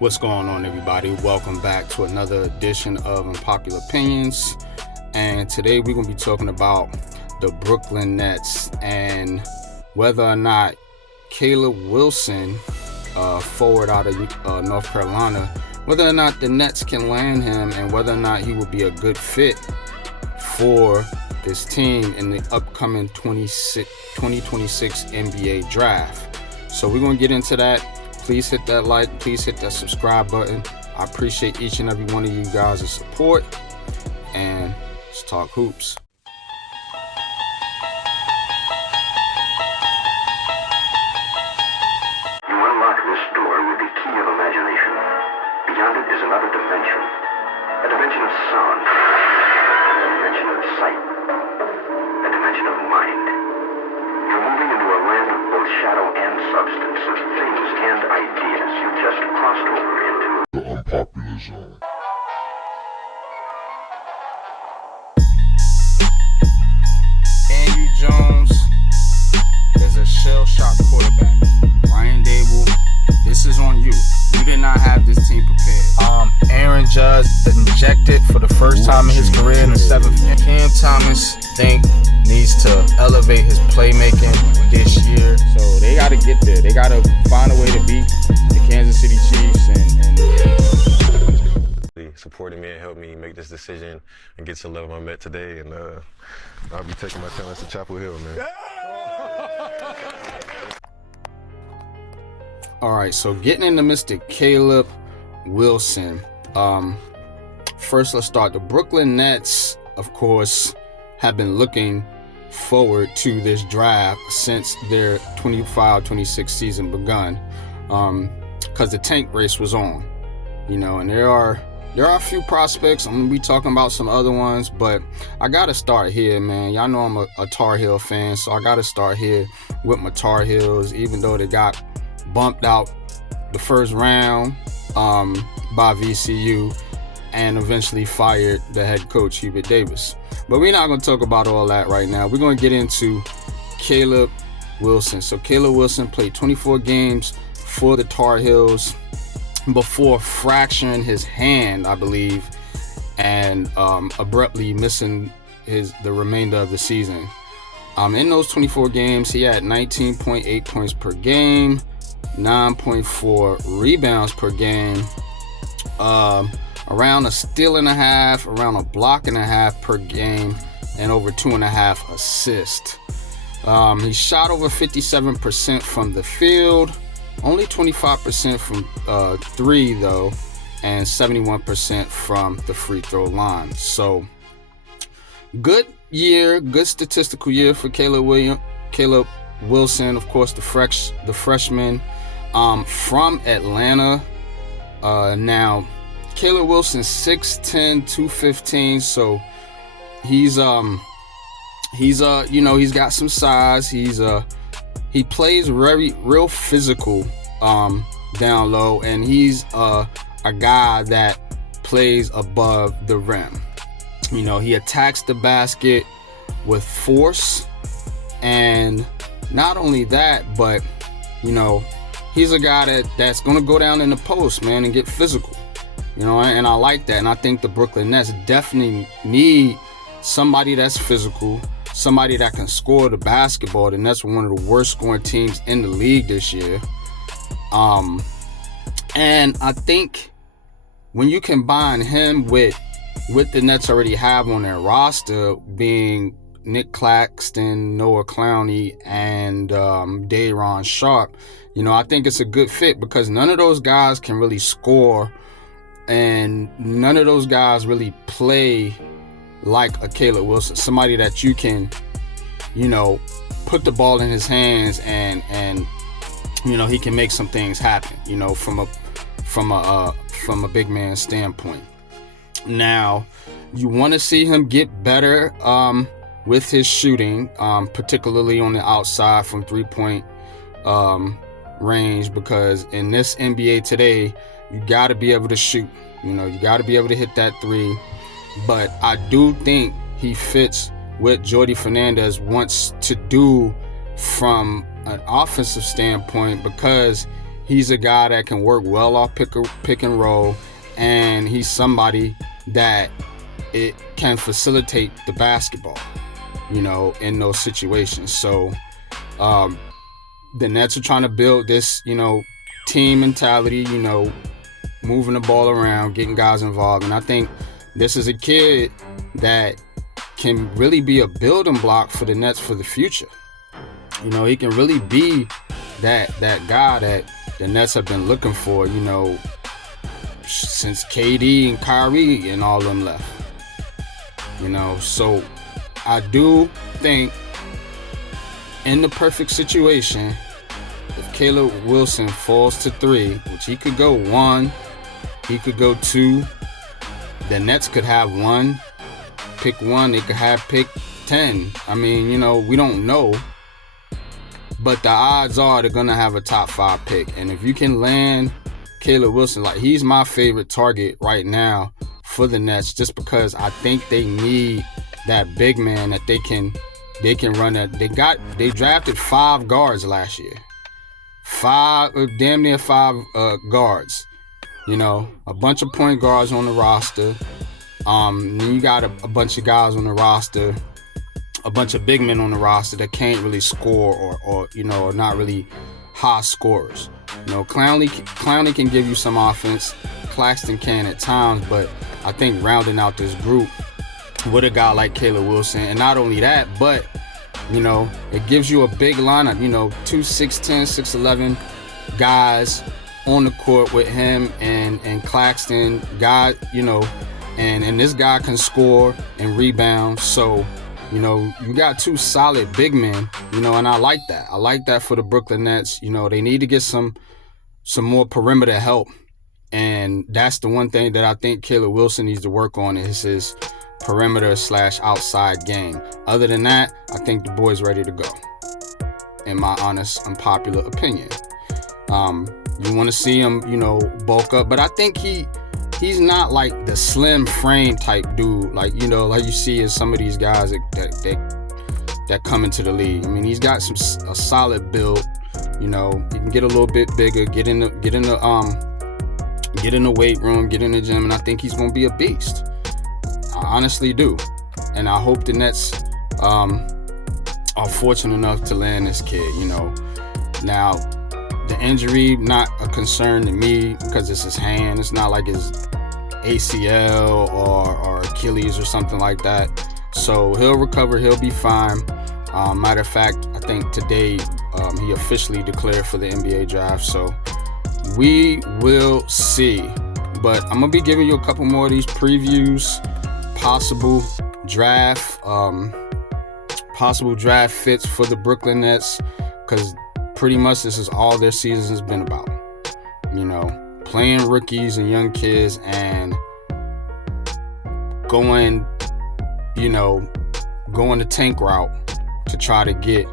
What's going on, everybody? Welcome back to another edition of Unpopular Opinions. And today we're going to be talking about the Brooklyn Nets and whether or not Caleb Wilson, forward out of North Carolina, whether or not the Nets can land him and whether or not he will be a good fit for this team in the upcoming 2026 NBA draft. So we're going to get into that. Please hit that like, please hit that subscribe button. I appreciate each and every one of you guys' support. And let's talk hoops. You unlock this door with the key of imagination. Beyond it is another dimension. A dimension of sound. A dimension of sight. A dimension of mind. You're moving into a land of both shadow and substance, of things and ideas. You just crossed over into the unpopular zone. Andrew Jones is a shell-shocked quarterback. Ryan Dable, this is on you. You did not have this team prepared. Aaron Judge injected for the first time in his career in the seventh. Cam Thomas needs to elevate his playmaking this year. So they got to get there. They got to find a way to beat the Kansas City Chiefs and supporting me and helped me make this decision and get to the level I'm at today. And I'll be taking my talents to Chapel Hill, man. All right, so getting into Mr. Caleb Wilson. First, let's start. The Brooklyn Nets, of course, have been looking forward to this draft since their 25-26 season begun, because the tank race was on, and there are a few prospects. I'm gonna be talking about some other ones, but I gotta start here, man. Y'all know I'm a Tar Heel fan, so I gotta start here with my Tar Heels, even though they got bumped out the first round by VCU and eventually fired the head coach Hubert Davis. But we're not going to talk about all that right now. We're going to get into Caleb Wilson. So Caleb Wilson played 24 games for the Tar Heels before fracturing his hand, I believe, and abruptly missing the remainder of the season. In those 24 games, he had 19.8 points per game, 9.4 rebounds per game, around a steal and a half, around a block and a half per game, and over 2.5 assists. He shot over 57% from the field, only 25% from three though, and 71% from the free throw line. So good year, good statistical year for Caleb Wilson, of course, the freshman from Atlanta. Now Caleb Wilson 6'10", 215, so he's got some size. He plays real physical down low, and he's a guy that plays above the rim. He attacks the basket with force, and not only that, but he's a guy that's gonna go down in the post, man, and get physical. And I like that. And I think the Brooklyn Nets definitely need somebody that's physical, somebody that can score the basketball. The Nets were one of the worst scoring teams in the league this year. And I think when you combine him with the Nets already have on their roster, being Nick Claxton, Noah Clowney, and Day'Ron Sharpe, I think it's a good fit because none of those guys can really score, and none of those guys really play like a Caleb Wilson, somebody that you can, put the ball in his hands and he can make some things happen, from a big man standpoint. Now, you want to see him get better with his shooting, particularly on the outside from 3-point range, because in this NBA today, you got to be able to shoot. You got to be able to hit that three. But I do think he fits what Jordi Fernandez wants to do from an offensive standpoint, because He's a guy that can work well off pick and roll, and he's somebody that it can facilitate the basketball, in those situations. So the Nets are trying to build this, team mentality, moving the ball around, getting guys involved. And I think this is a kid that can really be a building block for the Nets for the future. He can really be that guy that the Nets have been looking for, since KD and Kyrie and all of them left. So I do think in the perfect situation, if Caleb Wilson falls to 3, which he could go 1, he could go 2, the Nets could have pick 1, they could have pick 10. I mean, we don't know, but the odds are they're going to have a top 5 pick. And if you can land Caleb Wilson, like, he's my favorite target right now for the Nets, just because I think they need that big man that they can run that. They drafted 5 guards last year. Damn near 5 guards. A bunch of point guards on the roster. You got a bunch of guys on the roster, a bunch of big men on the roster that can't really score or are not really high scorers. Clowney can give you some offense. Claxton can at times, but I think rounding out this group with a guy like Caleb Wilson, and not only that, but it gives you a big lineup. 2 6'10", 6'11" guys on the court with him and Claxton, guy, and this guy can score and rebound. So, you got 2 solid big men, and I like that. I like that for the Brooklyn Nets. They need to get some more perimeter help. And that's the one thing that I think Caleb Wilson needs to work on, is his perimeter / outside game. Other than that, I think the boy's ready to go, in my honest, unpopular opinion. You want to see him, bulk up, but I think he's not like the slim frame type dude, like you see in some of these guys that come into the league. I mean, he's got a solid build. He can get a little bit bigger, get in the weight room, get in the gym, and I think he's gonna be a beast. I honestly do, and I hope the Nets are fortunate enough to land this kid. Now the injury not a concern to me because it's his hand. It's not like his ACL or Achilles or something like that. So he'll recover. He'll be fine. Matter of fact, I think today he officially declared for the NBA draft. So we will see. But I'm gonna be giving you a couple more of these previews, possible draft fits for the Brooklyn Nets, because pretty much this is all their season has been about. Playing rookies and young kids and going the tank route to try to get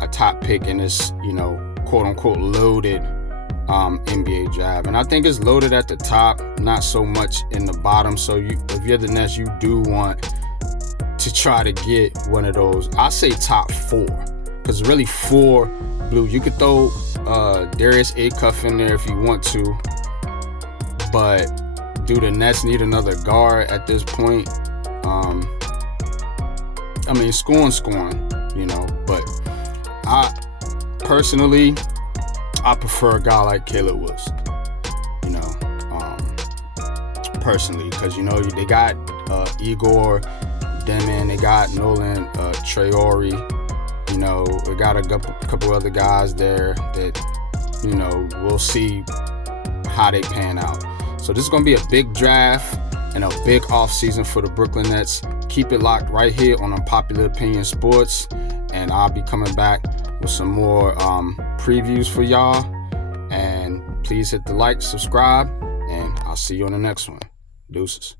a top pick in this, quote unquote loaded NBA draft. And I think it's loaded at the top, not so much in the bottom. So if you're the Nets, you do want to try to get one of those. I say top 4, because really 4 blue. You could throw Darius Acuff in there if you want to, but do the Nets need another guard at this point? I mean, scoring, but I personally, I prefer a guy like Caleb Wilson, personally, because they got Igor Demon, they got Nolan Traore, we got a couple other guys there that we'll see how they pan out. So this is going to be a big draft and a big offseason for the Brooklyn Nets. Keep it locked right here on Unpopular Opinion Sports, and I'll be coming back with some more previews for y'all. And please hit the like, subscribe, and I'll see you on the next one. Deuces.